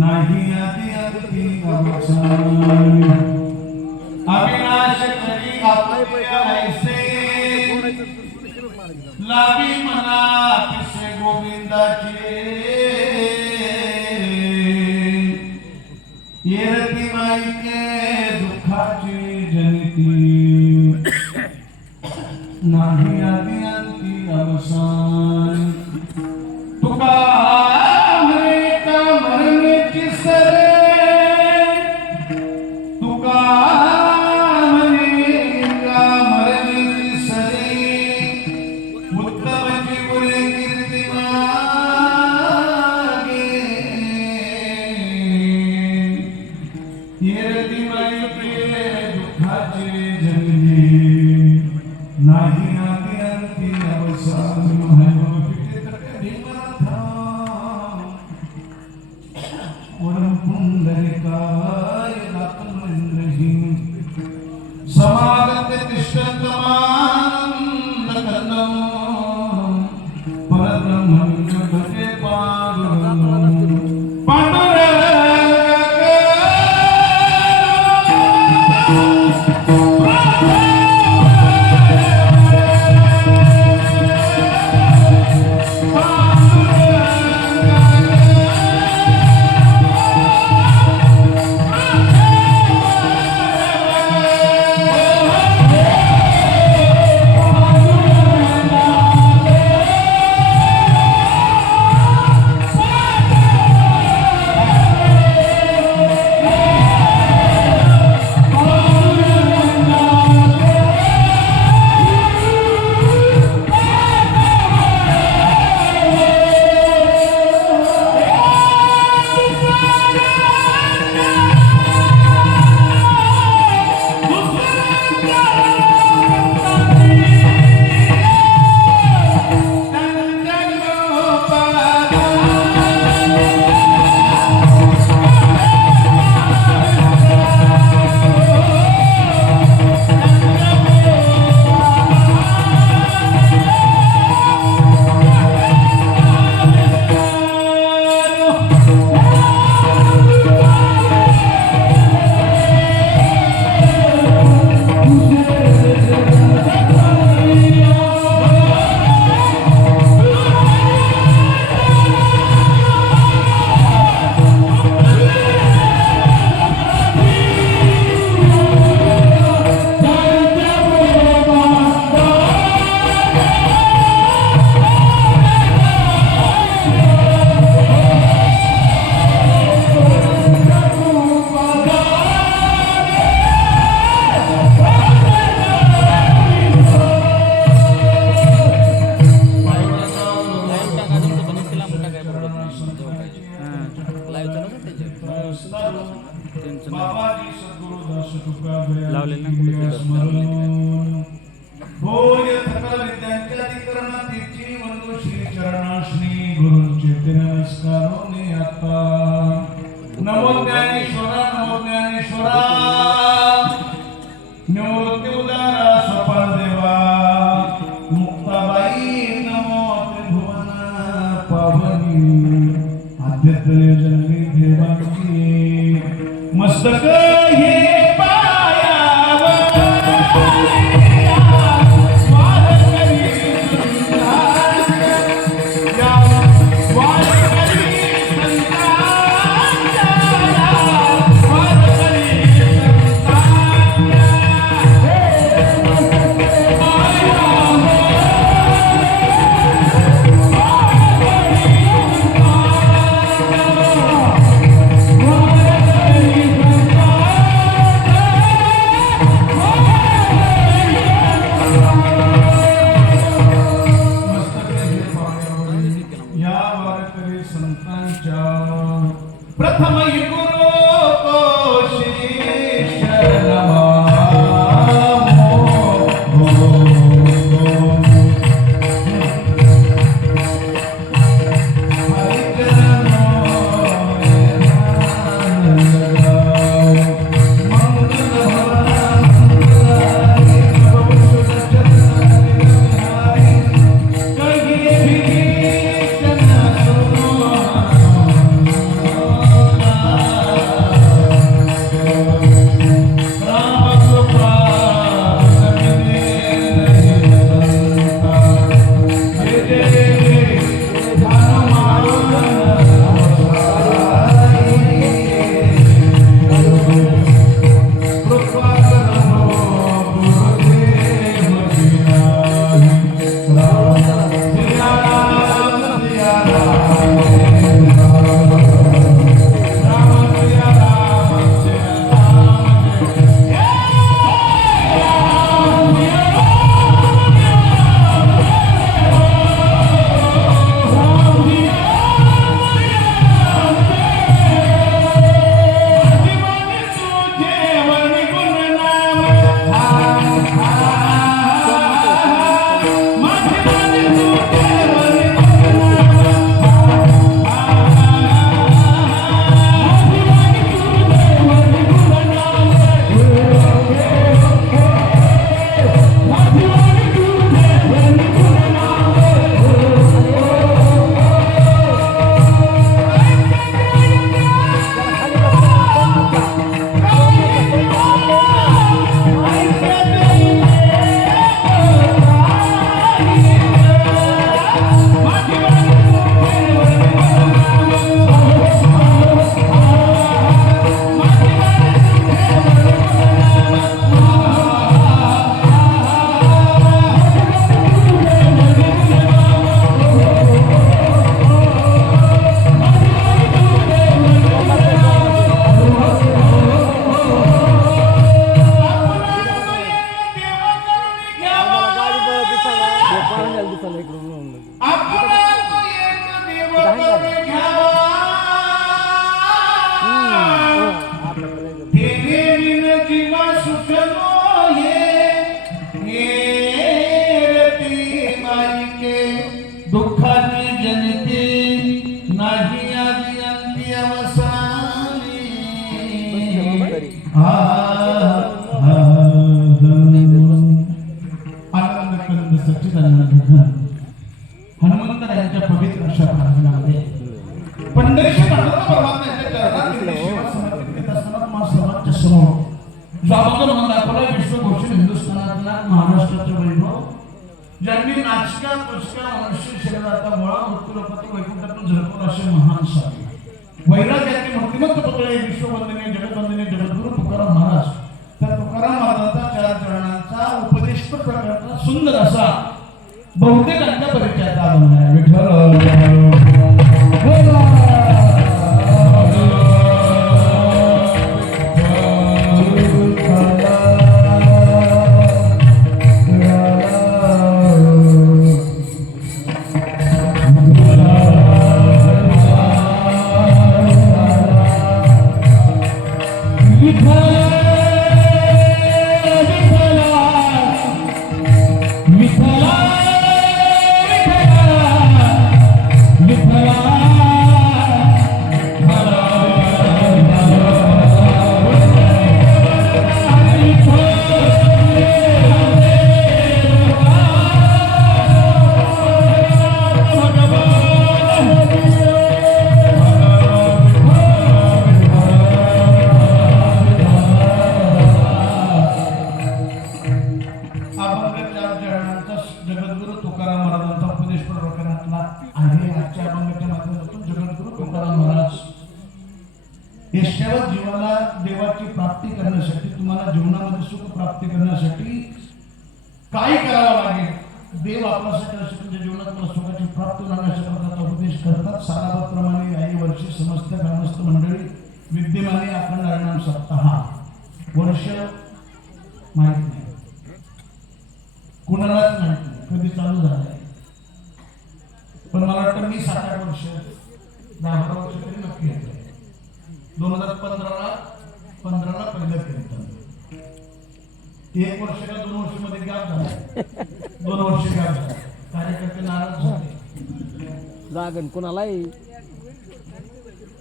नाही आदि अंती अवसान अविनाश करी आपल्या ऐसे लावी मना पिसे गोविंदाची येरती माईके दुःखाची जनिती नाही आदि अंती अवसान तुका नाही आदि अंती अवसान वरम पुंडलिकाय नाथमंद्रहि समागत तिष्ठतमानंदकर्णं परब्रह्मं भजे पांडुरंगं लावले ना कुठे होय सकल विद्यांच्या अधिकरणाची वंदो श्री चरणाश्री गुरु चैतन्य नमस्कारोने आता नमो ज्ञानेश्वरा निवृत्ती उदारा सफल देवा मुक्ताबाई नमो त्रिभुवन पावनी आद्यत्र जन्मी देवांची मस्तक हे प्रथम गुरु पंढरीशी पांडुरंग परमात्म्याच्या चरणात सेवा समर्पित करीत असताना तुम्हा सर्वांच्या समोर जो अभंग म्हणून दाखवला विश्वघोषित हिंदुस्थानातला महाराष्ट्राचा वैभव ज्यांनी नाचक्या तुचक्या मनुष्य शरीराचा मुळा मृत्यूलोकातून वैकुंठातून झळकून असे महान साधे वैराग्याचे मूर्तिमंत पुतळे विश्ववंदनीय जगतवंदनीय जगद्गुरु तुकाराम महाराज त्या तुकाराम महाराजांचा चार चरणांचा उपदेशपर प्रकारचा सुंदर असा बहुतेकांच्या परिचयाचा अभंग आहे. विठ्ठल जगद्गुरु तुकाराम महाराजांचा उपदेश प्रकरणातला आहे. आजच्या अभंगाच्या माध्यमातून जगद्गुरु तुकाराम महाराज यशवंत जीवाला देवाची प्राप्ती करण्यासाठी तुम्हाला जीवनामध्ये सुख प्राप्ती करण्यासाठी काय करावं लागेल देव आपल्यासाठी असे तुमच्या जीवनात मला सुखाची प्राप्ती होण्याच्या प्रकारचा उपदेश करतात. सालाबादप्रमाणे याही वर्षी समस्त ग्रामस्थ मंडळी विद्यमाने अखंड हरिनाम सप्ताह वर्ष माहित नाही कुणालाच माहित नाही कधी चालू झालंय पण मला वाटतं मी 7-8 वर्ष 10-12 वर्ष तरी नक्की येतोय. 2015ला पहिलं कीर्तन 1 वर्ष का 2 वर्ष मध्ये गॅप झाला 2 वर्ष गॅप झाला कार्यकर्ते नाराज झाले जागन कोणालाही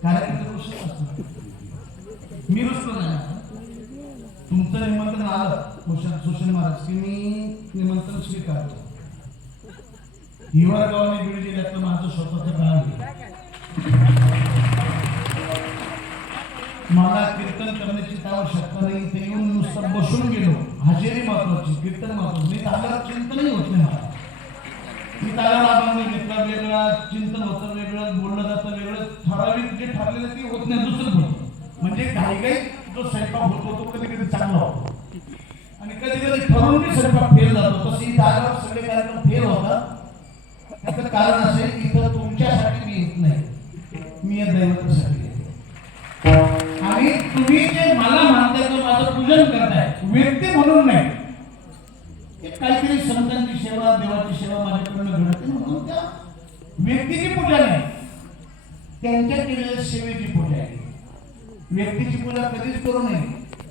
कार्यकर्ते रुसले असतात. मी रुसलो नाही तुमचं निमंत्रण आलं सुशील महाराज की मी निमंत्रण स्वीकारतो. हिवर गावाने बीड जिल्ह्यातलं माझं स्वतःचं गाव आहे. मला कीर्तन करण्याची आवश्यकता नाही. ते येऊन नुसतं बसून गेलो हजेरी महत्वाची कीर्तन महत्वाचं मी त्याला चिंतनही होत नाही. मला मी त्याला अभंग घेतला वेगळा चिंतन होतं वेगळं बोललं जातं वेगळं ठराविक जे ठरलेलं ते होत नाही दुसरंच होतं. म्हणजे घाईघाई जो स्वयंपाक होतो तो कधी कधी चांगला होतो आणि कधी कधी ठरवून स्वयंपाक फेल जातो. तशी जागावर सगळे कार्यक्रम फेल होतात. त्याचं कारण असे की इथं तुमच्यासाठी मी येत नाही मी या दैवतासाठी येतो आणि तुम्ही जे मला मानताय तर माझं पूजन करताय व्यक्ती म्हणून नाही. काहीतरी संतांची सेवा देवाची सेवा माझ्याकडून घडते म्हणून त्या व्यक्तीची पूजा नाही त्यांच्या केलेल्या सेवेची पूजा आहे. व्यक्तीची पूजा कधीच करू नये.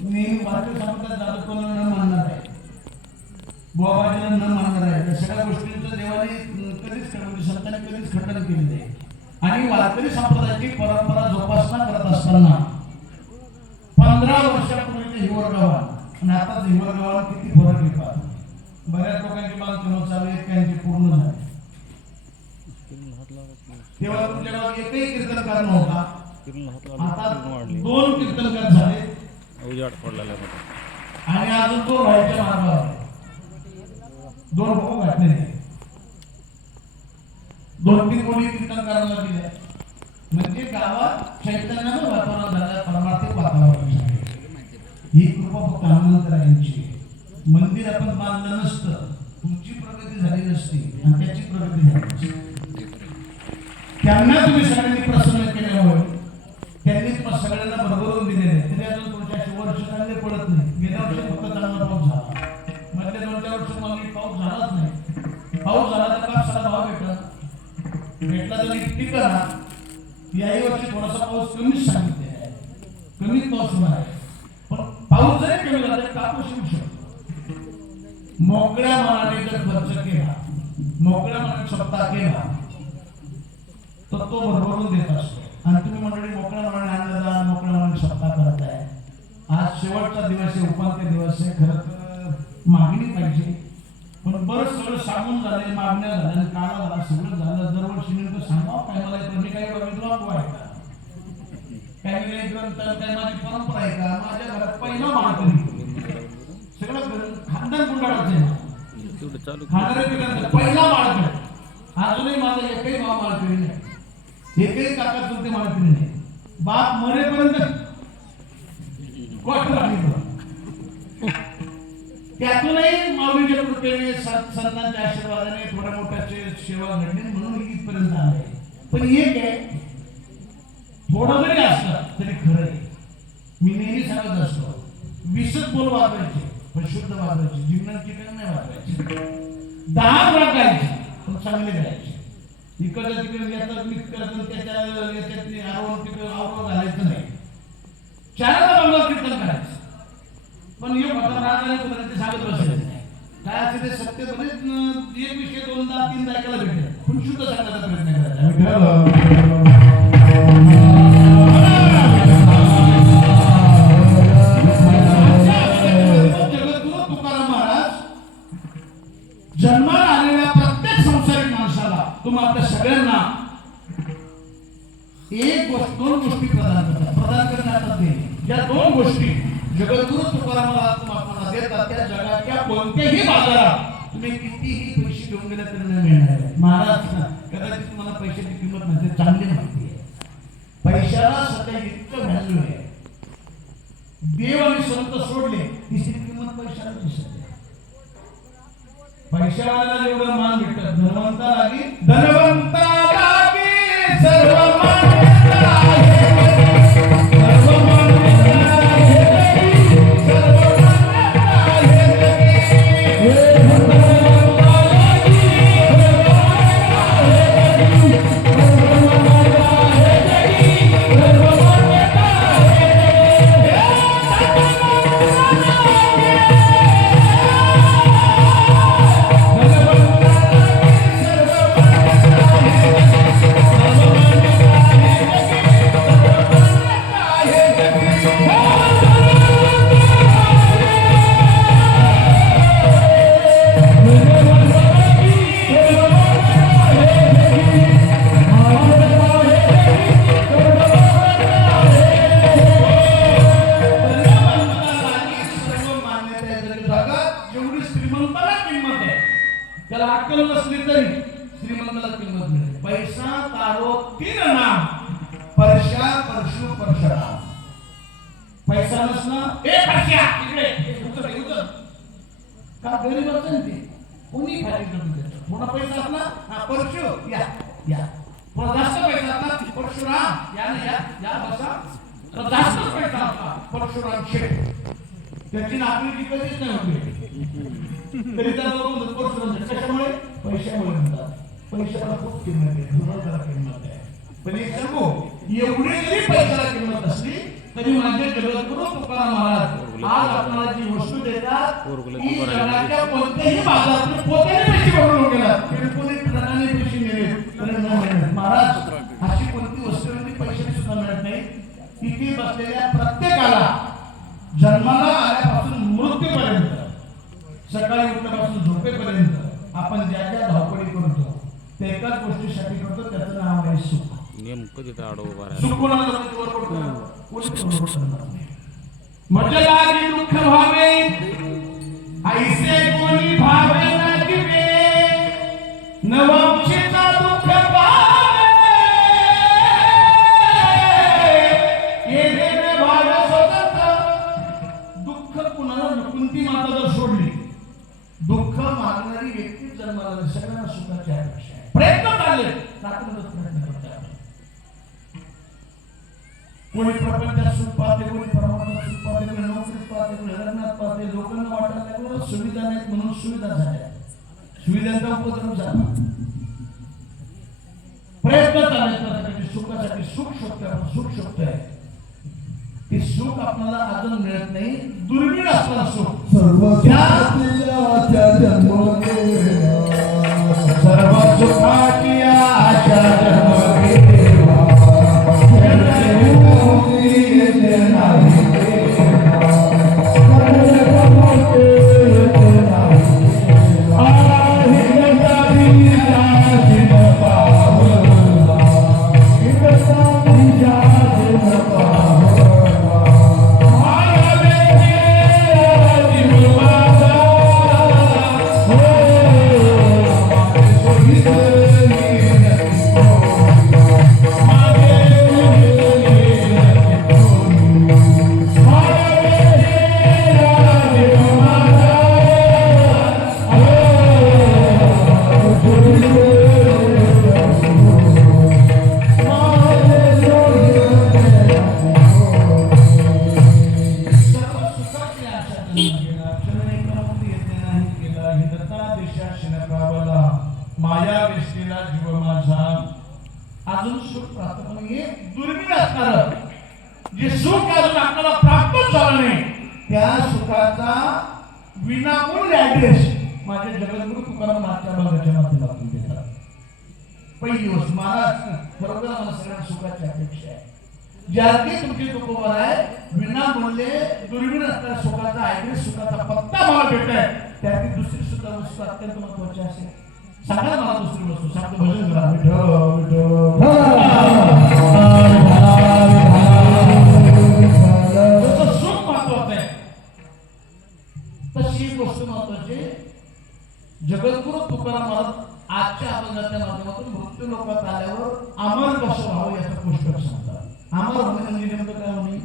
नेहमी वाक्य सांगतात जादू कोणाला न मानणार आहे बुवाबाजीला न मानणार आहे या सगळ्या गोष्टींचं देवाने कधीच म्हणजे संतांनी कधीच खंडन केले नाही. आणि वारकरी संप्रदायाची परंपरा जोपासना करत असताना 15 वर्षापूर्वी हिवर गावात आणि आता हिवर गावात किती फरक येतात. बऱ्याच लोकांची बांधकामं चालू आहेत त्यांची पूर्ण झाली. तेव्हा तुमच्या गावात एकही कीर्तनकार नव्हता. आता 2 कीर्तनकार झाले उजाड पडलेला आणि अजून 2 व्हायच्या मार्गावर आहे. 2 भाऊ घातले 2-3 कोणी कीर्तनकारांना दिल्या म्हणजे गावात चैतन्याचं वातावरण झालं परमार्थिक वातावरण झाले. ही कृपा फक्त हनुमंतरायांची. मंदिर आपण बांधलं नसतं तुमची प्रगती झाली नसती आणि त्याची प्रगती झाली नसती. त्यांना तुम्ही सगळ्यांनी प्रसन्न केल्यामुळे त्यांनी तुम्हाला सगळ्यांना भरभरून दिलेले तरी अजून पुढच्या वर्ष चांगले पडत नाही. गेल्या वर्षी फक्त चांगला पाऊस झाला मधल्या 2-4 वर्ष मला पाऊस झालाच नाही. पाऊस झाला तर कापसाला भाव भेटला तर टिकला. याही वर्षी थोडासा पाऊस कमीच सांगितले आहे कमीच पाऊस होणार आहे. पण पाऊस जरी कमी झाला तरी कापूस येऊ शकतो. मोकळ्या मनाने जर खर्च केला मोकळ्या मनाने सप्ताह केला तर तो भरभरून देत असतो. आणि तुम्ही मंडळी मोकळ्या मनाने आनंदाला मोकळ्या मनाने सप्ताह करत आहे. आज शेवटचा दिवस आहे उपांत्य दिवस आहे. खरं तर मागणी पाहिजे पण बरंच सगळं सांगून झाले, मागण्या झाल्या, काला झाला, सगळं झालं. दरवर्षी नेमकं सांगावं काय मला येतं, मी काय एवढा विद्वान आहे का? काय मी ग्रंथ काय माझी परंपरा आहे का? माझ्या घरात पहिला माळकरी सगळं खानदान गुंडाळाचं आहे. पहिला माळकरी अजूनही माझा एकही भाव माळकरी नाही, एकही काका चुलते माळकरी नाही. बाप मरेपर्यंत त्यातूनही माऊलीच्या कृपेने संतांच्या आशीर्वादाने थोड्या मोठ्याचे सेवा घडली म्हणून इथपर्यंत आले. पण एक आहे, थोडं जरी असलं तरी खरं आहे. मी नेहमी सांगत असतो, विसत बोल वाजवायचे पण शुद्ध वाजवायचे, जीवनाची काही नाही वाजवायचे. 10 राग गायचे पण चांगले गायचे. इकडं तिकडे येतात मी करतो त्याच्या याच्यात आरोप तिकडे आरोप घालायचं नाही. 4 बंगला कीर्तन करायचं. पण हे भगवान राजाने तुम्हाला ते सांगत बसायचं नाही. काय असेल ते सत्य बरेच एक विषय 2दा 3दा ऐकायला भेटेल, पण शुद्ध सांगण्याचा प्रयत्न करायचा. जन्माला आलेल्या प्रत्येक संसारिक माणसाला तुम्हाला सगळ्यांना दोन गोष्टी प्रदान करण्यात येईल. ज्या 2 गोष्टी जगद्गुरु तुकारामाला तुम्हाला देतात, त्या जगाच्या कोणत्याही बाजारात तुम्ही कितीही पैसे घेऊन गेले तरी नाही मिळणार. महाराज कदाचित तुम्हाला पैशाची किंमत नसते, चांगली माहिती आहे. पैशाला सध्या इतकं व्हॅल्यू आहे. देव आणि संत सोडले तिसरी किंमत पैशाला दिसते. पैशावाल्याला जेवढं मान भेटत, धनवंताला सर्व पैसा नसणं ए पैसा इकडे उचल का गरीबाचं ते कोणी फायदा करतो. मोठा पैसा असला हा परशु या या, जास्त पैसा असला परशुराम या ना या बसा. जास्त पैसा असला परशुराम शेठ, त्याची नागरिकी कधीच नाही होती. तरी त्याला परशुराम कशामुळे? पैशामुळे म्हणतात. पैशाला खूप किंमत आहे, गुणाला किंमत आहे. पण एक सांगू, एवढी जरी पैशाला किंमत असली तरी माझे जगद्गुरु तुकाराम महाराज आज आपल्याला जी वस्तू देतात ती जगाच्या कोणत्याही बाजारात पोत्याने पैसे भरून गेलात, कोणी प्रकारे पैसे मिळेल. महाराज अशी कोणती वस्तू पैशाने सुद्धा मिळत नाही. तिथे बसलेल्या प्रत्येकाला जन्माला आल्यापासून मृत्यूपर्यंत, सकाळी उठल्यापासून झोपेपर्यंत आपण ज्या ज्या धावपडी करतो त्या एकाच गोष्टीसाठी करतो, त्याचं नाव आहे सुख. म्हणजे लागी दुःख भावे ऐसे कोणी भावे न दिवे, नवंशीचा दुःख पावे येणे भाव स्वतंत्र. दुःख कुणाला नुकुंती माता जर सोडली, दुःख मागणारी व्यक्ती जन्माला सगळ्यांना सुखाची अपेक्षा आहे. प्रयत्न चालले प्रयत्न करतात. कोणी प्रपंचात सुख पाहते, कोणी परमात्मात सुख पाहते, कोणी नोकरीत पाहते, कोणी लग्नात पाहते. लोकांना वाटायला लागलं सुविधा नाहीत म्हणून सुविधा झाल्या, सुविधांचा उपद्रव झाला. प्रयत्न चालले सुखासाठी. सुख शोधतोय ते सुख आपल्याला अजून मिळत नाही. दुर्मिळ असणारं सुख सर्व सुखाची आशा जे सुख अजून आपल्याला प्राप्त झालं नाही त्या सुखाचा विनामूल्य ऍड्रेस माझे जगद्गुरु तुकाराम महाराजच्या भागाच्या माध्यमातून देतात. पहिली गोष्ट महाराज बरोबर मला सगळ्या सुखाची अपेक्षा आहे. ज्याची तुमची तुकोबर आहे विनामूल्य दुर्मिळ असणाऱ्या सुखाचा ऍड्रेस सुखाचा पत्ता मला भेट आहे. त्यातली दुसरी सुद्धा वस्तू अत्यंत महत्वाची असेल. सांगा मला दुसरी वस्तू सांगतो भजन करा जसं सुख महत्वाचं आहे तशी एक गोष्ट महत्वाची. जगद्गुरु तुकाराम महाराज आजच्या अभंगाच्या माध्यमातून मृत्यू लोकात आल्यावर अमर कसं व्हावं याचा पुष्कळ सांगतात. अमर होणे म्हणजे नेमकं काय होणे?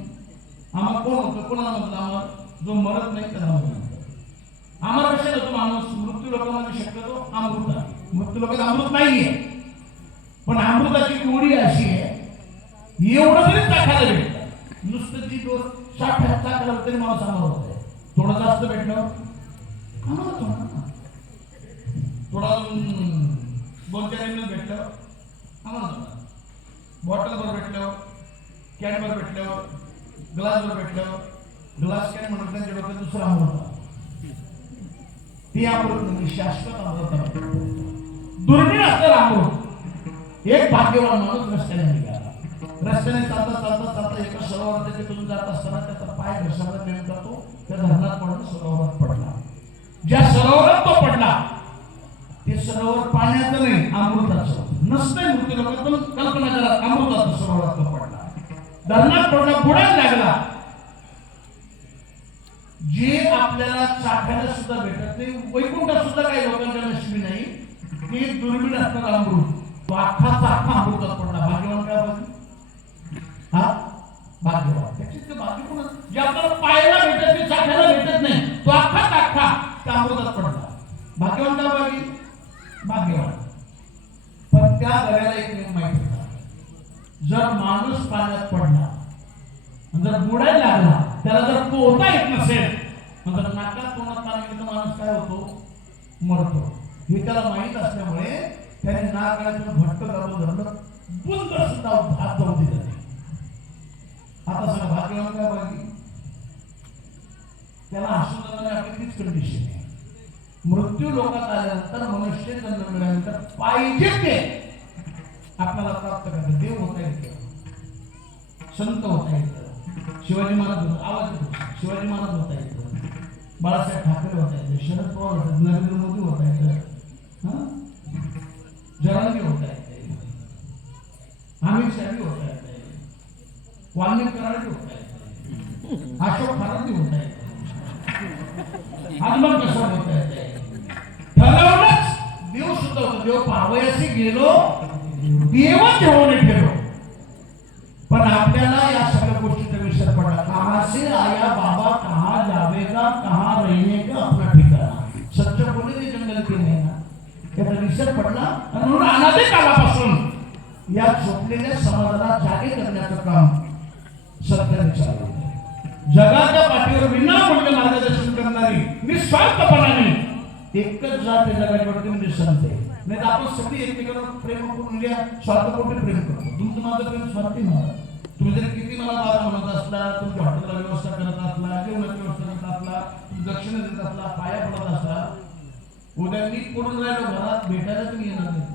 अमर कोण होतं? कोणाला म्हणतो अमर? जो मरत नाही त्याला म्हणतो अमर. कशाला होतो माणूस? मृत्यू लोकांमध्ये शक्यतो अमृत आहे. मृत्यू लोकात अमृत नाहीये पण अमृताची गोडी अशी आहे एवढं तरी चाखायला भेटतं. नुसतं जी 60 चाखायला तरी माणूस अमर होत आहे. थोडं जास्त भेटलं अमर होतो ना. थोडा 2-4 ml भेटलं अमर होतो. बॉटलवर भेटलं, कॅनवर भेटलं, ग्लासवर भेटलं. ग्लास कॅन म्हणून त्यांच्या डोक्यात दुसरा अमर होता. ती अमृत म्हणजे शाश्वत अमृत. दुर्मिळ असतं अमृत. एक भाग्यवान माणूस रस्त्याने निघाला. रस्त्याने चालता एका सरोवराच्या तिथून जात असताना त्याचा पाय घसरला. नेमका तो त्या धरणात पडून सरोवरात पडला. ज्या सरोवरात तो पडला ते सरोवर पाण्याचं नाही अमृताचं नसतंय. मृत्यू लोकातून कल्पना करा अमृताचं सरोवरात तो पडला. धरणात पडला, बुडायला लागला. जे आपल्याला चाखायला सुद्धा भेटत नाही वैकुंठात सुद्धा काही लोकांच्या नशिबी नाही ते दुर्मिळ असणार अमृत. तो अख्खा अमृतात पडला. भाग्यवान काय बघ हा भाग्यवान. त्याची ते भाग्य कोण जे आपल्याला पाहायला भेटत नाही चाखायला भेटत नाही तो अख्खा त्या अमृतात पडला. भाग्यवान काय बघी भाग्यवान. पण त्या गड्याला एक नियम माहिती होता. जर माणूस पाण्यात पडला जर बुडायला लागला त्याला जर पोहता येत नसेल तर नाकात तोंडात पाणी गेलं माणूस काय होतो? मरतो. हे त्याला माहित असल्यामुळे त्याने नाकातून घट्ट करून धरलं बुंद सुद्धा हात जाऊ दिला नाही. आता सगळं भाग्यवान काय बघी त्याला हसून जाणारी आपली तीच कंडिशन आहे. मृत्यू लोकात आल्यानंतर मनुष्य जन्म मिळाल्यानंतर पाहिजे ते आपल्याला प्राप्त करतात. देव होता येतं, संत होता येतं, शिवाजी महाराज होता आवाज येतो, शिवाजी महाराज होता येतं, बाळासाहेब ठाकरे होता येतं, शरद पवार होता, नरेंद्र मोदी होता येतं, जरांगी होता येते, अमित शहा होता येते, वाल्मिकी कराड होता येते, अशोक खराडी होता येते, हनुमान प्रसाद होता येते. ठरवलंच देव सुद्धा होता. देव पाहावयाशी गेलो देवच ठेवणे ठेवलो. पण आपल्याला या सगळ्या गोष्टीचा विसर पडला. कहां से आया बाबा कहां जावेगा कहां रहने का अपना ठिकाणा. सच्चा बोले नाही जंगल के नाही ना याचा विसर पडला. आणि म्हणून अनादी काळापासून या झोपलेल्या समाजाला जागे करण्याचं काम सरकारने चालवलं. जगाच्या पाठीवर विनामूल्य मार्गदर्शन करणारी निस्वार्थपणाने एकच जात जगाच्यावरती म्हणजे संत आहे. नाही तर आपण सगळी एकमेकांवर प्रेम करून घ्या स्वार्थपोटी प्रेम करतो. तुमचं माझं प्रेम स्वार्थी मला. तुम्ही जर किती मला बाबा म्हणत असला, तुमच्या हॉटेलला व्यवस्था करत असला, जेवणाची व्यवस्था करत असला, दक्षिण देत असला, पाया पडत असला, उद्या मी पडून राहिलो घरात भेटायला तुम्ही येणार नाही.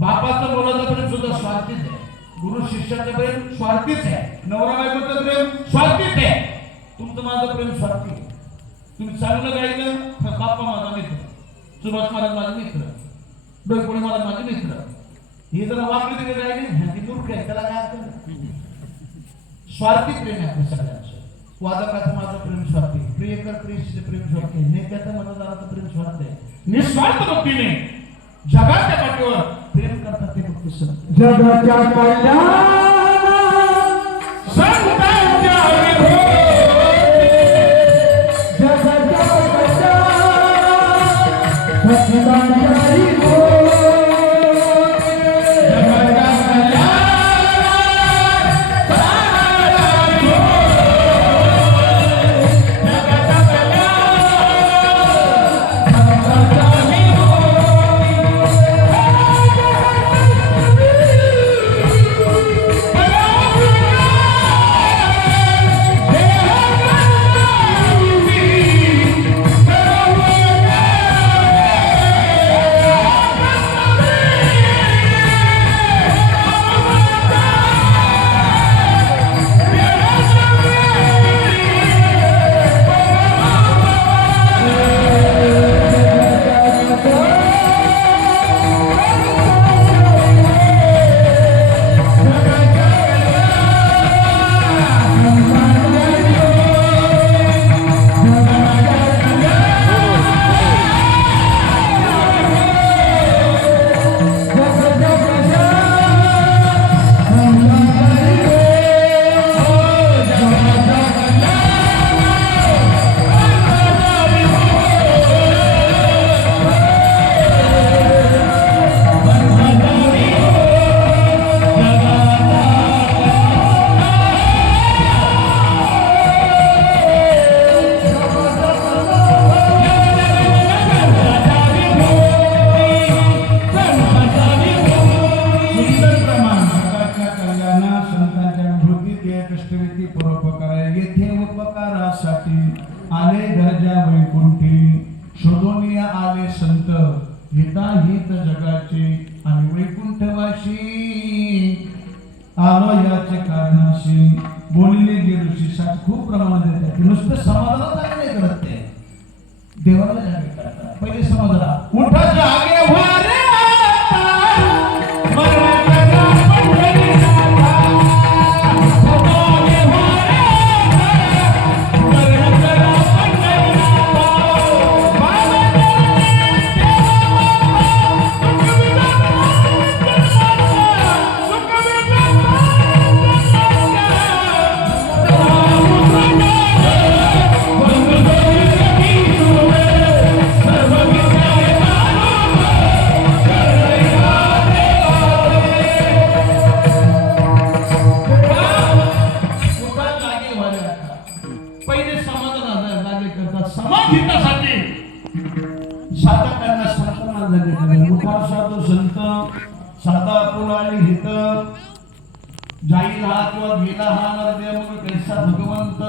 बापाचं मुलाचं प्रेम सुद्धा स्वार्थीच आहे. गुरु शिष्याचं प्रेम स्वार्थीच आहे. नवरा बायकोचं प्रेम स्वार्थीच आहे. तुमचं माझं प्रेम स्वार्थी आहे. तुम्ही चांगलं गायलं तर बाप्पा माझा मित्र, सुभाष महाराज माझे मित्र, डोईपुणे महाराज माझे मित्र. हे जरा वाकडे तिकडे गायले ती मूर्ख आहे त्याला काय अर्थ? स्वार्थी प्रेम आहे आपल्या सगळ्यांचं. वादकाचं माझं प्रेम स्वार्थी, प्रियकर प्रियशीचं प्रेम स्वार्थी, नेत्याचं मतदाराचं प्रेम स्वार्थी आहे. निस्वार्थ भक्तीने जगाच्या पाठीवर प्रेम करतात ते फक्त संत. जगाच्या कल्याण संतांच्या जगाच्या आले गरजा वैकुंठी शोधून आले संत हिताहित जगाचे आणि वैकुंठवाशी आलो याचे कारणाशी बोलले गेलोशी साथ खूप प्रमाणात येतात नुसतं समाजाला जागे नाही करत ते देवाला जागे करतात पहिले समाजाला उठा जागे व्हा रे पहिले समाजाला जागे करतात समाज हितासाठी साधा करण्यास संतांना जागे करतात उठाव साधू संत साधा पुराणे हित जाईल हा किंवा गेला हा नरदेव मग कैसा भगवंत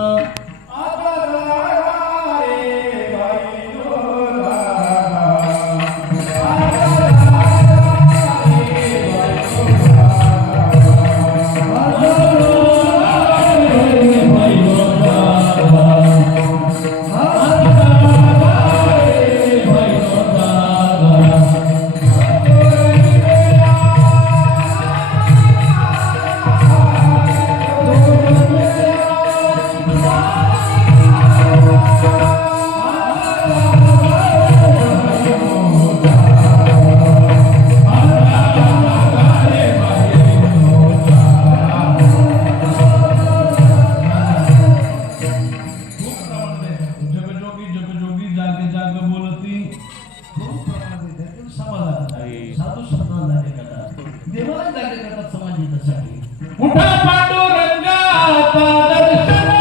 उठा पांडुरंगाचा दर्शन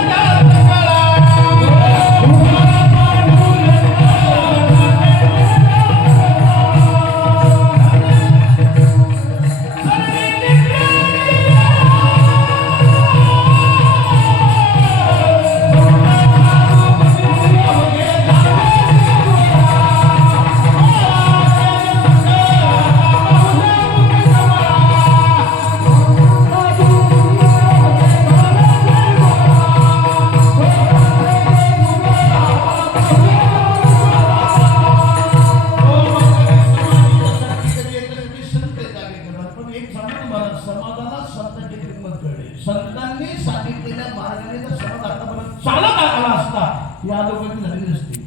समाजाला संतांची किंमत कळली संतांनी सांगितलेल्या मार्गाने जर समाज आतापर्यंत चालत आला असता या लोकांची झाली नसती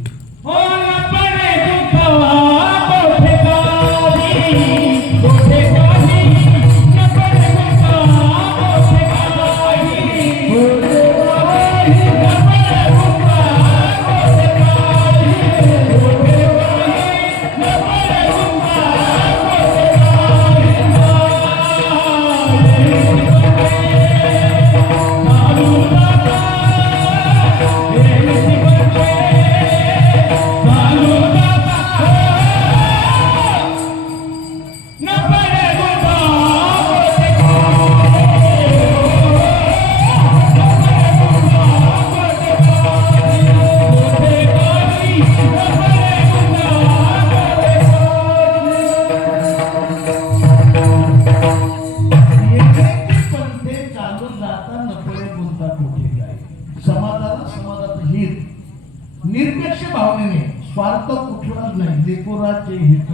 निरपेक्ष भावनेने स्वार्थ कुठलाच नाही लेकुराचे हित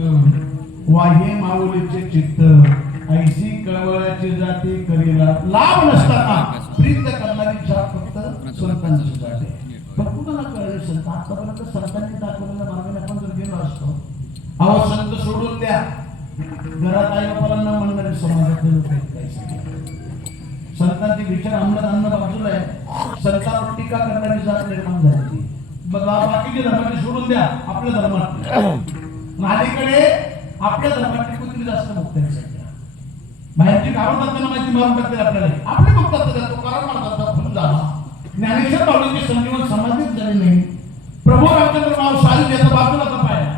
वाहे माऊलीचे चित्त ऐशी कळवळ्याची जाती करीला लाभ नसताना प्रीत करणारी जात फक्त संतांची जाते पण कुणाला कळले संत आतापर्यंत संतांनी दाखवलेल्या मार्गाने आपण जर गेलो असतो अहो संत सोडून द्या घरात आई बापांना म्हणणारे समाजातले लोक आहेत काही संतांचे विचार अंमलात आणणं बाजूला आहे संतांवर टीका करणारी जात निर्माण झाली बाकीचे धर्माचे सोडून द्या आपल्या धर्मात अलीकडे आपल्या धर्माची कुत्री जास्त मुक्त आहे सध्या बाहेरची गावं त्यांना माहिती मारून टाकते आपल्याला आपले बघतात तो कारण मारतात फुल झाला ज्ञानेश्वर बाबूंची संजीवन समाधीच झाली नाही प्रभू रामचंद्र माव शाही याचा बाजूला पाहिला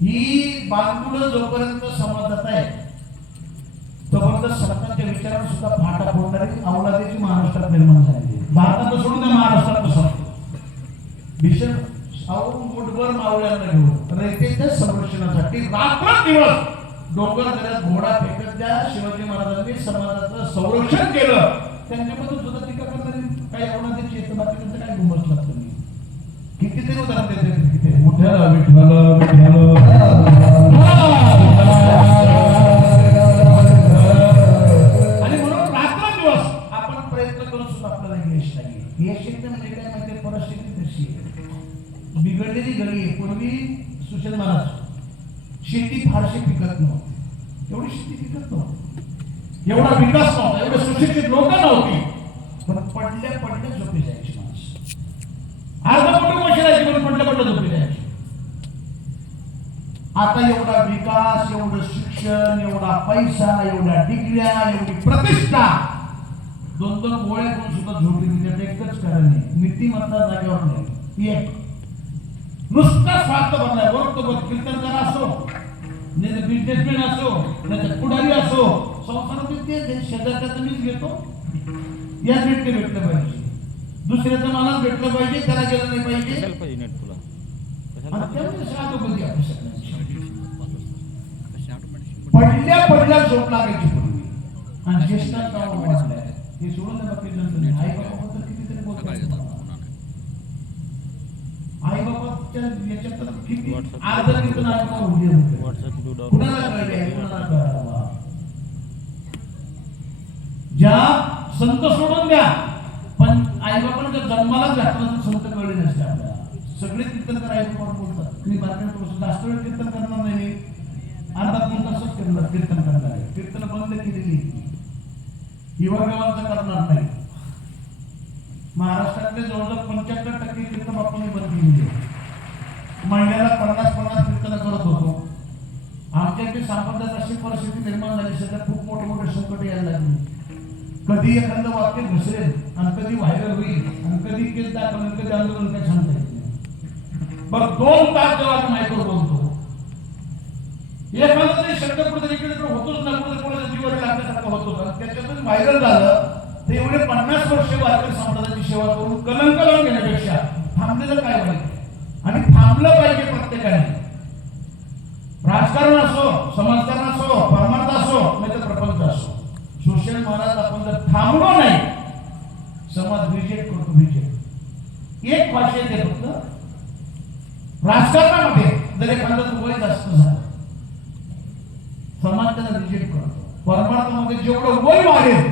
ही बांधकुळ जोपर्यंत समाजात आहे तोपर्यंत संतांच्या विचारावर सुद्धा फाटा फोडणारी अवलादीची महाराष्ट्रात निर्माण झाली भारतात सोडून महाराष्ट्रात भीषण शाहू मुठभर मावळ्यांना घेऊन रयतेच्या संरक्षणासाठी रात्रंदिवस डोंगर दऱ्यात घोडा फेकत त्या शिवाजी महाराजांनी समाजाचं संरक्षण केलं. त्यांच्याबद्दल सुद्धा टीका करणारी काही आवडण्याची येतं, बाकी त्यांचं काय गुमसलं तुम्ही कितीतरी उदाहरण देते. किती मोठ्याला विठ्ठल आणि म्हणून रात्रंदिवस आपण प्रयत्न करून सुद्धा आपल्याला यश नाही. यश येतं म्हणजे काय माहिती, परिस्थिती कशी आहे, बिघडलेली गळी आहे. पूर्वी सुशील महाराज शेती फारशी पिकत नव्हती, एवढी शेती पिकत नव्हती, एवढा विकास नव्हता, एवढे सुशिक्षित लोक नव्हती, पण पडल्या पडल्या झोपी जायची माणसं. अर्ध कुटुंब शिरायची पण पडल्या पडल्या झोपी जायची. आता एवढा विकास, एवढं शिक्षण, एवढा पैसा, एवढ्या डिग्र्या, एवढी प्रतिष्ठा, 2-2 गोळ्या करून सुद्धा झोपी म्हणजे एकच कारण आहे, नीतिमत्ता जागेवर नाही. एक नुसता स्वार्थ बनलाय. वरतोवर कीर्तनकार असो, नाही बिझनेसमॅन असो, नाही पुढारी असो, संसारामध्ये ते शेजारच्या तुम्हीच घेतो, या भेटलं पाहिजे, दुसऱ्याचं मनात भेटलं पाहिजे, त्याला गेलं नाही पाहिजे. पडल्या पडल्या झोप लागायची पूर्वी आणि ज्येष्ठांचा वाढलाय हे सोडून द्या. आई बाबा कितीतरी बोलतात, आई बाबाच्या याच्यात तर किती अर्ध कीर्तन कुणाला कळले, कुणाला कळावा. ज्या संत सोडून द्या, पण आई बाबांच्या जन्माला घातलं तर संत कळले नसते आपल्याला. सगळे कीर्तनकार आई बाबा बोलतात, मी बारक्यात जास्त वेळ कीर्तन करणार नाही, अर्धा 2 तासच करणार कीर्तन करणार आहे. कीर्तन बंद केलेली युवगावांचं करणार नाही. महाराष्ट्रातले जवळजवळ 75% कीर्तन बापूंनी बंद केलेली आहे. महिन्याला 50-50 कीर्तन करत होतो. आमच्या इथे संपदात अशी परिस्थिती निर्माण झाली, सध्या खूप मोठे संकट यायला लागली. कधी एखादं वाक्य घसरेल आणि कधी व्हायरल होईल आणि कधी केस दाखवलं, कधी आंदोलन, काय सांगता येत नाही. बरं 2 तास जेव्हा आपण माईकवर बोलतो, एखादा तरी शब्द कुठे इकडे होतोच ना, कुठे कोणाच्या जीवाला लागण्यासारखं होतो. त्याच्यातून व्हायरल झालं तर एवढे 50 वर्ष वारकरी समाजाची सेवा करून कलंक लावून घेण्यापेक्षा थांबलेलं काय वाईट. आणि थांबलं पाहिजे प्रत्येकाने. राजकारण असो, समाजकारण असो, परमार्थ असो, नाही तर प्रपंच असो. सोशल महाराज आपण जर थांबलो नाही, समाज रिजेक्ट करतो. रिजेक्ट एक भाषेत आहे फक्त. राजकारणामध्ये जर एखादं वय जास्त झालं, समाज त्याला रिजेक्ट करतो. परमार्थामध्ये जेवढं वय वाढेल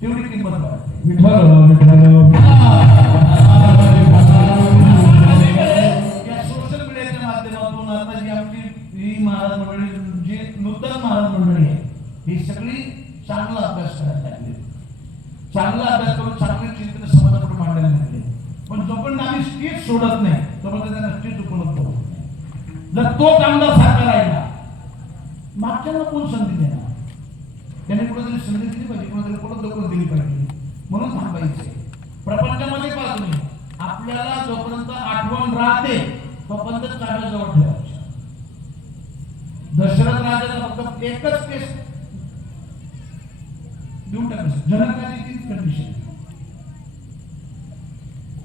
तेवढी किंमत वाढते. या सोशल मीडियाच्या माध्यमातून आता जी आमची ही महाराज मंडळी, जी नूतन महाराज मंडळी आहे, ही सगळी चांगला अभ्यास करायला लागली, चांगला अभ्यास करून चांगले चिंतन समाजापुढे मांडायला लागले. पण जोपर्यंत आम्ही स्टेज सोडत नाही तोपर्यंत त्यांना स्टेज उपलब्ध होत नाही. जर तो कामदार सारखा राहिला, मागच्याला कोण संधी देणार? त्याने कुठेतरी संधी दिली पाहिजे, कुठेतरी कुठं दिली पाहिजे. म्हणून थांबायचे. प्रपंचामध्ये पहा तुम्ही, आपल्याला जोपर्यंत आठवण राहते तोपर्यंत चांगल्या जवळ ठेवायच्या. दशरथ राजाला फक्त एकच केस देऊन टाकायचं, जनकाची तीच कंडिशन.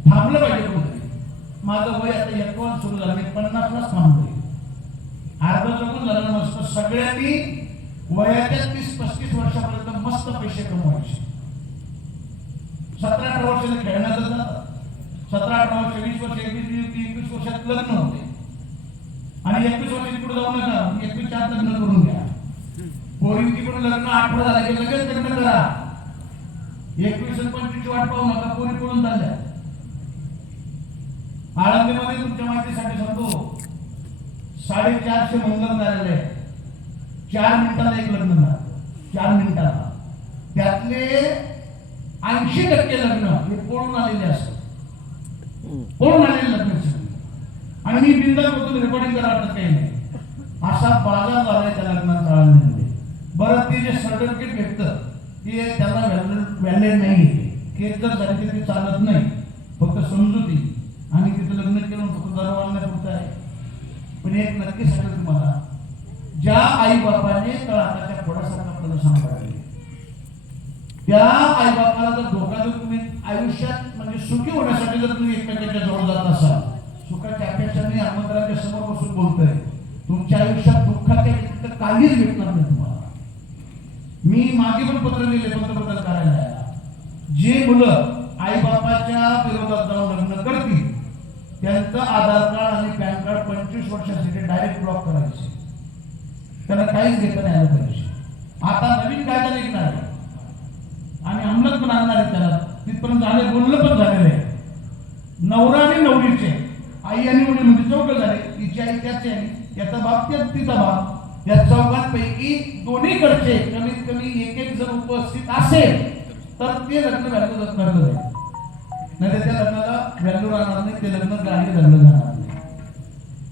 थांबलं पाहिजे कुठेतरी. माझं वय आता 51 सुरू झालं, मी 50लाच थांबलोय. अर्ध जगून झालं नसतं. सगळ्यांनी वयाच्या 30-35 वर्षापर्यंत मस्त पैसे कमवायचे. 17-18 वर्षाला खेळण्यात जातात, 17-18 वर्ष, 20 वर्ष, 21 वर्षात लग्न होते. आणि 21 वर्षाची पुढे जाऊ नका, 21च्या लग्न करून घ्या. पोरींची पण लग्न 18 झाला की लगेच लग्न करा. 21 आणि 25ची वाट पाहू नका, पोरी पळून चालल्या. आळंदीमध्ये तुमच्या माहितीसाठी सांगतो, 450 मंगल झालेले, 4 मिनिटाला एक लग्न झालं. 4 मिनिटाला त्यातले 80% लग्न हे पळून आलेले असतात. पळून आलेले लग्न. आणि मी बिंदास होतो, रेकॉर्डिंग करायला वाटत काही नाही. असा बाजार झालाय त्या लग्नाचा आळंदीमध्ये. बरं, ते जे सर्टिफिकेट भेटतं ते त्याला व्हॅलिड नाही. केस जर झाली तरी चालत नाही, फक्त समजुती. आणि तिथं लग्न केलं फक्त दरवाढण्यापुरतं आहे. पण एक नक्की सांगेल तुम्हाला, ज्या आई बापाने तळाच्या फोडासारखा आपल्याला सांभाळले, त्या आई बापाला जर धोका देऊन तुम्ही आयुष्यात म्हणजे म्हणजे सुखी होण्यासाठी जर तुम्ही एकमेकांच्या जवळ जात असाल, सुखाच्या अपेक्षाने आमंत्रणाच्या समोर बसून बोलतोय, तुमच्या आयुष्यात दुःखाच्या व्यतिरिक्त काहीच भेटणार नाही तुम्हाला. मी मागे पण पत्र लिहिले पंतप्रधान कार्यालयाला, जे मुलं आई बापाच्या विरोधात जाऊन लग्न करतील त्यांचं आधार कार्ड आणि पॅन कार्ड 25 वर्षासाठी डायरेक्ट ब्लॉक करायचे, त्यांना काहीच घेता नाही आलं पाहिजे. आता नवीन कायदा निघणार आहे आणि अंमलात पण आणणार आहे, त्याला तिथपर्यंत झाले, बोलणं पण झालेलं आहे. नवरा आणि नवरीचे आई आणि वडील म्हणजे चौघ झाले, तिची आई त्याची आई, याचा बाप तिचा बाप, या चौघांपैकी दोन्हीकडचे कमीत कमी एक जर उपस्थित असेल तर ते लग्न व्हॅल्यू करलं जाईल, नाही त्या लग्नाला व्हॅल्यू राहणार नाही, ते लग्न ग्राह्य धरलं जाणार नाही.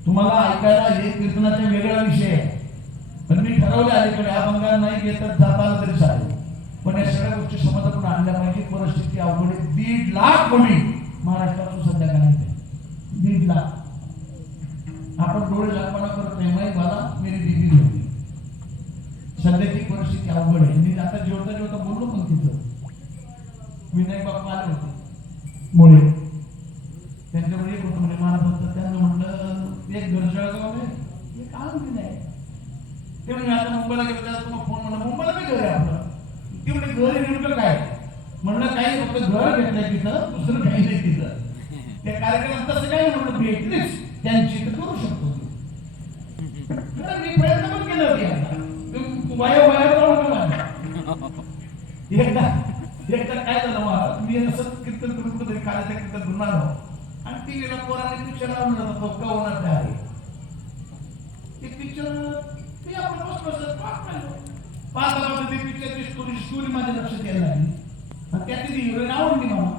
तुम्हाला ऐकायला हे कीर्तनाचा वेगळा विषय आहे, पण मी ठरवले अलीकडे अभंगार नाही घेत जाता आलं तरी चालेल, पण या सगळ्या गोष्टी समाजातून आणल्या पाहिजे. परिस्थिती अवघड आहे. 1.5 लाख कोणी महाराष्ट्रातून सध्या काय 1.5 लाख. आपण डोळे झाकपणा करत नाही, माहीत मला मेरी बीबी होती. सध्याची परिस्थिती अवघड आहे. मी आता जेवता जेवता बोललो पण तिथं विनायक बाप्पा आले होते मुळे, त्यांच्याकडे एक होतं म्हणजे महाराज, त्यांना म्हटलं एक घर जळगाव आहे, एक आम नाही. ते म्हणजे आता मुंबईला गेलो, त्याला तुम्हाला फोन म्हणलं मुंबईला काय घर आहे आपलं, ते म्हणजे घर नेमकं काय म्हणलं, काही फक्त घर घेतलंय तिथं, दुसरं काही नाही तिथं. त्या कार्यक्रमात तसं काही म्हणलं भेटलीच त्यांची तर करू शकतो. मी प्रयत्न पण केले होते, एकदा काय झालं मला, मी असं कीर्तन करून कुठे काळाच्या कीर्तन करून आलो आणि टीव्हीला पोराने पिक्चर लावून जातो तो होणार आहे. ते पिक्चर ते आपण बसत पाहता ते पिक्चरची स्टोरी माझ्या लक्षात यायला लागली आणि त्याची हिरोईन आवडली मला.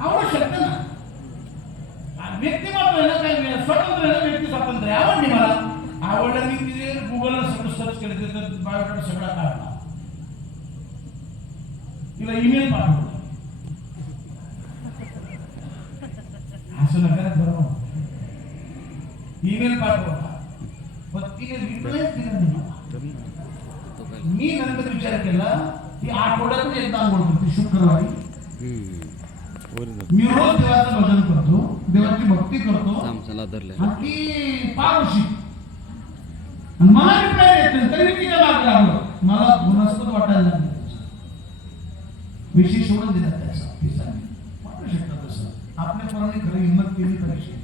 आवडू शकते ना, व्यक्तिमत्व आहे ना, काय स्वतंत्र आहे ना, व्यक्ती स्वातंत्र्य आवडली मला. आवडलं मी तिथे गुगलला सगळं सर्च केलं, त्याचा बायोडाटा सगळा काढला, तिला ईमेल पाठवला. असं नका बरोबर, ईमेल पाठवला पण तिने रिप्लाय दिला नाही मला. मी नंतर विचार केला की आठवड्यातून एकदा आंघोळ करते शुक्रवारी, मी रोज देवाचं भजन करतो, देवाची भक्ती करतो आणि पारुशी, मला रिप्लाय देत नाही तरी तिच्या मागे लागलो. मला गुणास्पद वाटायला लागलं, विषय सोडून दिला त्याचा वाटू शकतं तसं. आपल्या पोरांनी खरं हिंमत केली पाहिजे.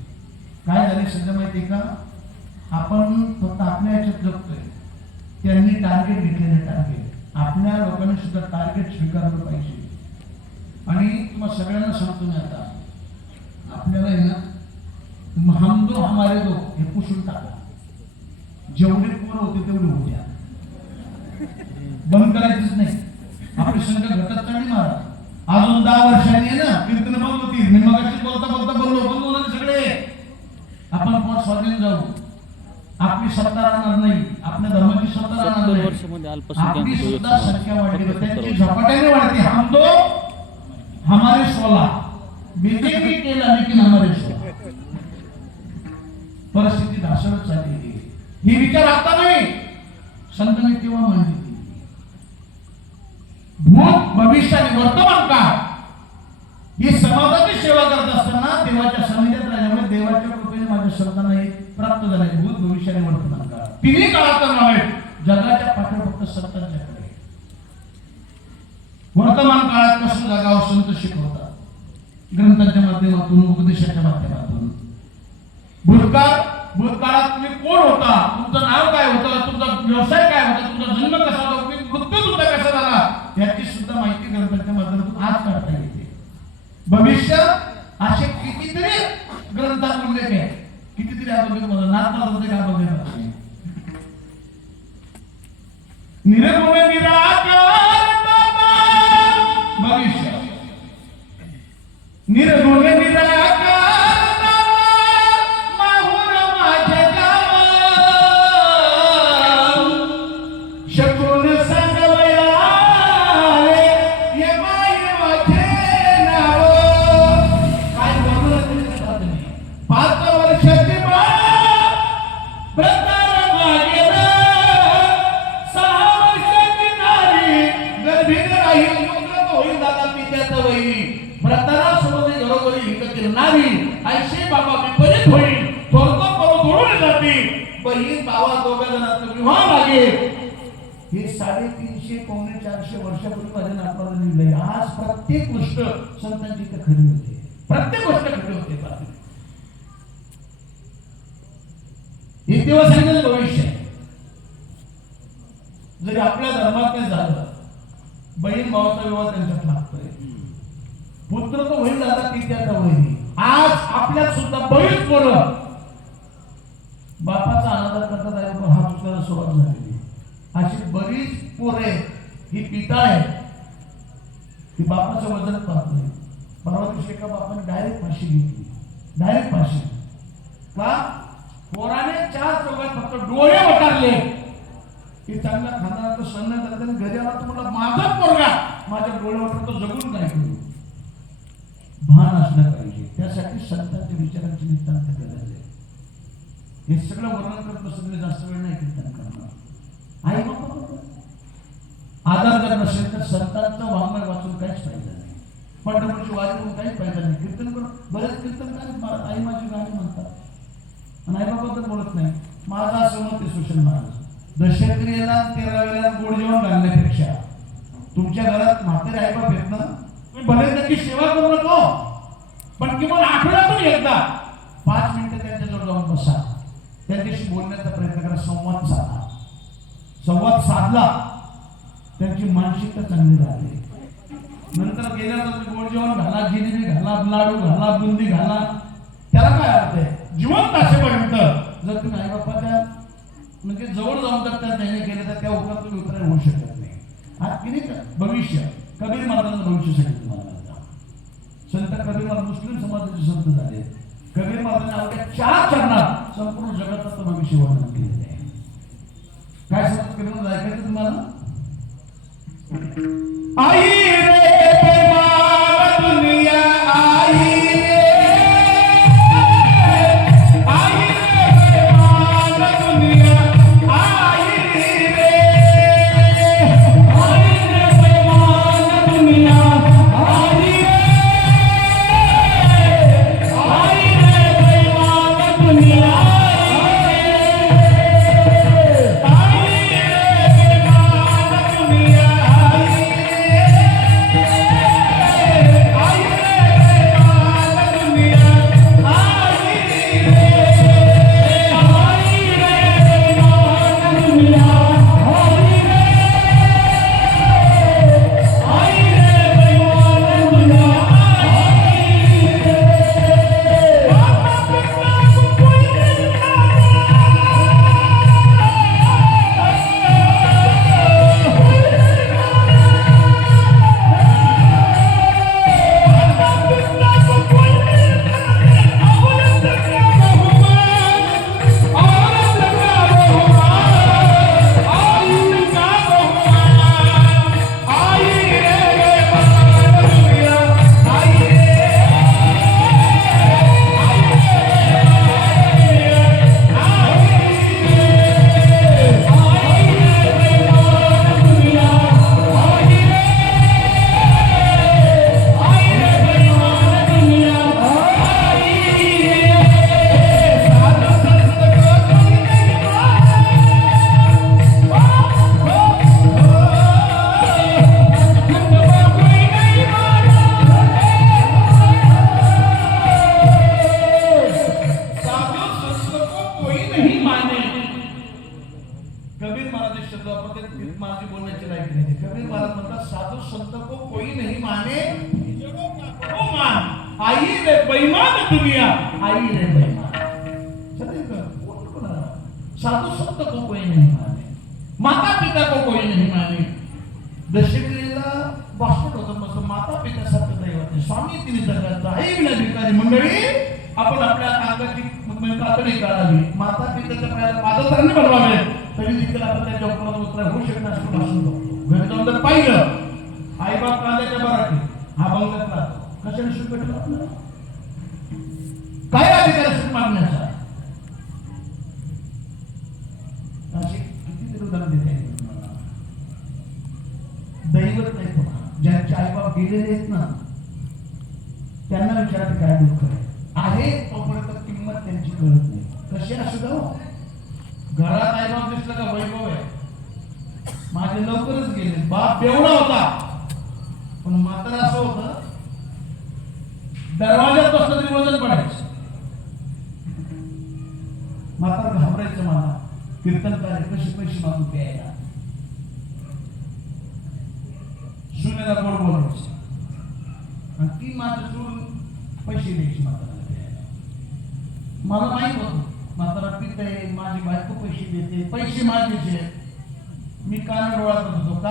काय झाले सध्या माहितीये का, आपण फक्त आपल्या ह्याच्यात जगतोय, त्यांनी टार्गेट घेतलेले टार्गेट, आपल्या लोकांनी सुद्धा टार्गेट स्वीकारलं पाहिजे. आणि तुम्हाला सगळ्यांना सांगतो मी आता, आपल्याला आहे ना हम दो हमारे दो हे पुसून टाका. जेवढे पोर होते तेवढे होत्या, बंद करायचंच नाही. आपली संख्या घटत चालली महाराज. अजून 10 वर्षांनी आहे ना कीर्तन बंद होतील. मी मगाशी बोलता बोलता बोललो बंद होणार सगळे. आपण कोण स्वाधीन जाऊ, आपली सत्ता राहणार नाही, आपल्या धर्माची सत्ता राहणार नाही, आपली सुद्धा संख्या वाढली, त्यांची झपाट्याने वाढते. हम दो हमारे 16 बीजेपी केला लेकिन हमारे 16. परिस्थिती ढासळत चाललेली. ही विचार आता नाही, संतांनी तेव्हा मांडली. भूत भविष्य आणि वर्तमान काळ ही समाजाची सेवा करत असताना देवाच्या सानिध्यात राहिल्यामुळे देवाच्या कृपेने माझ्या संतांना हे प्राप्त झाले. भूत भविष्य आणि वर्तमान काळ तिन्ही काळात नव्हे, जगाच्या पाठीवर फक्त संतांच्याकडे. वर्तमान काळात कसं जगावं संत शिकवतात, ग्रंथांच्या माध्यमातून, उपदेशाच्या माध्यमातून. भूतकाळात तुम्ही कोण होता, तुमचं नाव काय होतं, तुमचा व्यवसाय काय होता, तुमचा जन्म कसा होता, मृत्यू सुद्धा कसा झाला, याची सुद्धा माहिती ग्रंथांच्या माध्यमातून आज काढता येते. भविष्य असे कितीतरी ग्रंथात उल्लेख आहे, कितीतरी आपण नाथ होते का बघायला निर्गुण निराकार भविष्य, निर्गुण निराकार माहुर माझ्या गावा, शकून सांगवया ये माय माझे नाव. काय बोलू 5 वर्षाची बाळ प्रतार मागेला, 6 वर्षाची नारी गर्भीण राहील, होईल दादा पित्याचं वैरी. प्रतारा सोडून नारी ऐशे बाबा विपरीत होईल स्वर्ग करून उडून जाते बहीण भावा दोघा जणांचा विवाह लागेल. हे 350 पावणे 400 वर्षापूर्वी माझ्या नातवाला लिहिलंय. आज प्रत्येक गोष्ट संतांची तर खरी होते, प्रत्येक गोष्ट खरी होते. हे तेव्हा सांगितलं भविष्य. जरी आपल्या धर्मात नाही झालं बहीण भावाचा विवाह त्यांच्यात लागतोय, पुत्र तो होईल दादा पित्याचा होईल. आज आपल्यात सुद्धा बरीच पोरं बापाचा अनादर करतात आहे पण हा चुकायला सुरुवात झालेली. अशी बरीच पोरे ही पिता आहे ती बापाचं वजन पाहत नाही. परवा दिवशी एका बापाने डायरेक्ट फाशी घेतली, डायरेक्ट फाशी. का? पोराने 4 चौघात फक्त डोळे वटारले की चांगला खाणार सन्न करताना घरी आला तर मला माझा पोरगा माझ्या डोळे वटारतो जगून काय करू. भान असलं पाहिजे. त्यासाठी संतांच्या विचारांची नितांत गरज आहे. हे सगळं वर्णन करत बसले जास्त वेळ नाही कीर्तन करणार. आई बाबा आधार जर नसेल तर संतांचं वाङ्मय वाचून काहीच फायदा नाही. पंढरपूरची वारी करून काहीच फायदा नाही. कीर्तन करून बरेच कीर्तनकार आई माझी गाणी म्हणतात आणि आई बाबा तर बोलत नाही. माझा असं मत आहे सुशील महाराज, दशक्रियेला 13 वेळेला गोड जेवण घालण्यापेक्षा तुमच्या घरात म्हातारे आई बाप येत ना, तुम्ही भले नक्की सेवा करू नको पण किमान आठवड्यातून एकदा 5 मिनिटं त्यांच्याजवळ जाऊन बसा, त्यांच्याशी बोलण्याचा प्रयत्न करा, संवाद साधा. संवाद साधला त्यांची मानसिकता चांगली राहते. नंतर गेल्यानंतर तुम्ही गोड जेवण घाला, जिलेबी घाला, लाडू घाला, बुंदी घाला, त्याला काय अर्थ आहे? जिवंत असेपर्यंत जर तुम्ही आई बापाच्या म्हणजे जवळ जाऊन जर त्या त्याने केलं तर त्या उपकार तुम्ही उतरायला होऊ शकत नाही. आज किती भविष्य कबीर महाराजांचं भविष्य सांगितलं मला. संत कबीर महाराज मुस्लिम समाजाचे संत झाले. कबीर महाराजांनी अवघ्या 4 चरणात संपूर्ण जगाचं भविष्य वर्णन केलेलं आहे. काय सांगतो कबीर महाराज ऐकायचं तुम्हाला? आई रे बेमार दुनिया आई रे, आई रे बेमार दुनिया आई रे, आई रे बेमार दुनिया आई रे, आई रे बेमार दुनिया दुनिया आई रे बेईमान, साधु संत को कोई नहीं माने, माता पिता को कोई नहीं माने. दशक्रियेला 62 होतं मस्त माता पिता सारखं दैवत आहे. स्वामी तिने जगाचा आई विना भिकारी. मंडळी आपण आपल्या अंगाची कातडी काढावी, माता पिताच्या पायाला पादत्राणे बनवावे, तरी देखील आपण त्याच्या उपरात उतरा होऊ शकणार असं भाषण बघतो. घरी जाऊन जर पाहिलं आई बाप कांद्याच्या बराठी हा बंगल्यात राहतो, कशाने सुख भेटलं आपल्याला? काय अधिकार सुख मागण्याचा? असे किती उदाहरण देता येईल तुम्हाला. दैवत नाही पुन्हा ज्यांचे आई बाप गेलेले आहेत ना त्यांना विचारते काय दुःख आहे. कळत नाही. कशी असू द्या हो. घरात आई बाप दिसलं का वैभव आहे. माझे लवकरच गेले. बाप बेवडा होता, पण मात्र असं होतं दरवाजात बसलं तरी वजन पडायचं. मात्र घाबरायचं मला. कीर्तनकार कसे पैसे मागून द्यायला, शून्याला गोड बोलायचं आणि ती मात्र सोडून पैसे द्यायची म्हातारा द्यायला. मला माहित होतं म्हातारा पित आहे, माझी बायको पैसे देते, पैसे माझेचे. मी काना डोळा करत होतो का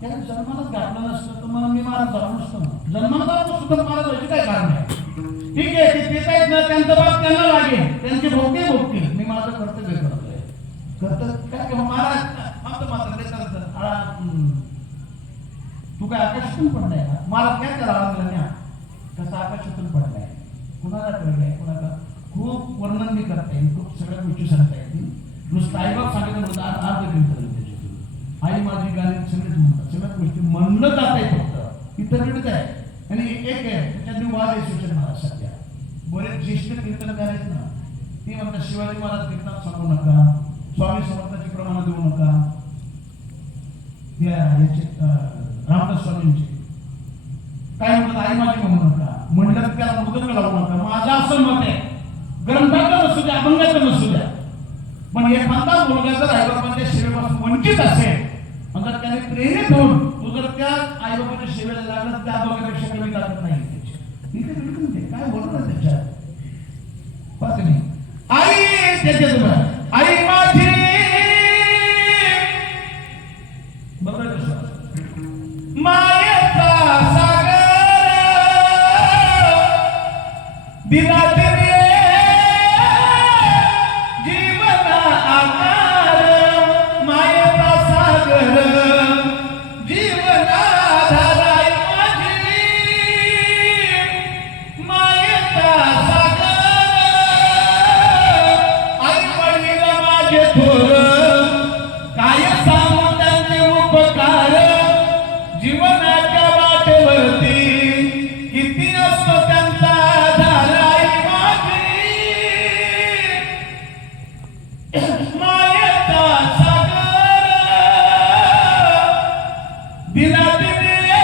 त्याने जन्मालाच घातलं नसतं तर मला मी मारत झालो नसतं ना. जन्माला सुद्धा मला जायचं काय कारण आहे. ठीक आहे, ते पिता येत ना, त्यांचा बाप त्यांना लागेल, त्यांचे भोगते भोगतील. मी माझं कर्तव्य करतोय. कर्तव्य काय महाराज आमचं मात्र ते करत आळा. तू काय आकाशातून पडलाय का? मला काय करावं लागलं कसं आकाशातून पडलाय, कुणाला कळलंय, कुणाला खूप वर्णन मी करता येईल, खूप सगळ्या गोष्टी सांगता येतील. नुसतं आई बाप सांगितलं म्हणून अर्ध कीर्तन त्याच्यातून. आई माझी गाणी सगळेच म्हणतात, सगळ्याच गोष्टी म्हणलं जात आहे. फक्त इतर मिळत आहे आणि एक आहे त्याच्यात वाद आहे शिक्षण महाराज. सध्या बरेच ज्येष्ठ कीर्तनकार आहेत ना, ते म्हणतात शिवाजी महाराज कीर्तन सांगू नका, स्वामी समर्थाची प्रमाण देऊ नका, रामदास स्वामींचे काय म्हणतात आई माझी म्हणू नका, म्हणलं त्याला मुदत लावू नका. माझं असं मत आहे, ग्रंथाचं नसू द्या, अभंगाचं नसू द्या, पण एखादा मुलगा जर आईबापांच्या सेवेपासून वंचित असेल जर त्याने प्रेरित होऊन तू जर त्या आईबापाच्या सेवेला लागला त्या अभंगापेक्षा कमी लागत नाही. काय बोलू ना त्याच्यात पाहत नाही. आई त्याच्यात आई माझी बरोबर मायेचा सागर दिला जीवना आकार. मायेचा सागर जीवना धाराई माझी. मायेचा सागर आई वडील माझे थोर काय सांगू त्यांचे उपकार. जीवनाच्या वाटेवरती किती असतो त्यांचा आधार. आई माझी मायेचा सागर दिला जीवना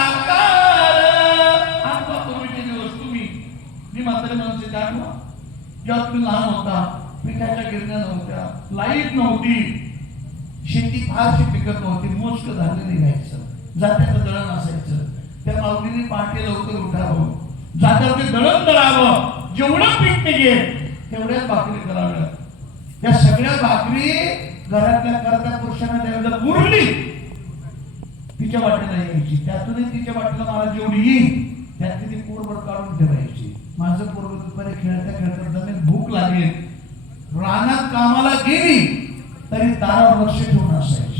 आकार. आता तुम्ही दिवस मी म्हातारे माणसे जाणवा जेव्हा तुम्ही लहान होता, पिठाच्या गिरण्या नव्हत्या, लाईट नव्हती, शेती फारशी पिकत नव्हती, मोजक धान्य निघायचं, जात्याचं दळण असायचं. त्या माऊलीने पहाटे लवकर उठावं, जात्यावर ते दळण दळावं, जेवढं पीठ निघेल तेवढ्याच भाकरी कराव्या. त्या सगळ्या भाकरी घरातल्या करत्या पुरुषांना द्यायला उरली तिच्या वाटेला यायची. त्यातूनही तिच्या वाटेला मला जेवढी येईल त्यातली ती पोरभर काढून ठेवायची. माझं पोरभर दुपारी खेळता खेळता जमीन भूक लागेल, रानात कामाला गेली तरी दारावर लक्ष ठेवून असायची.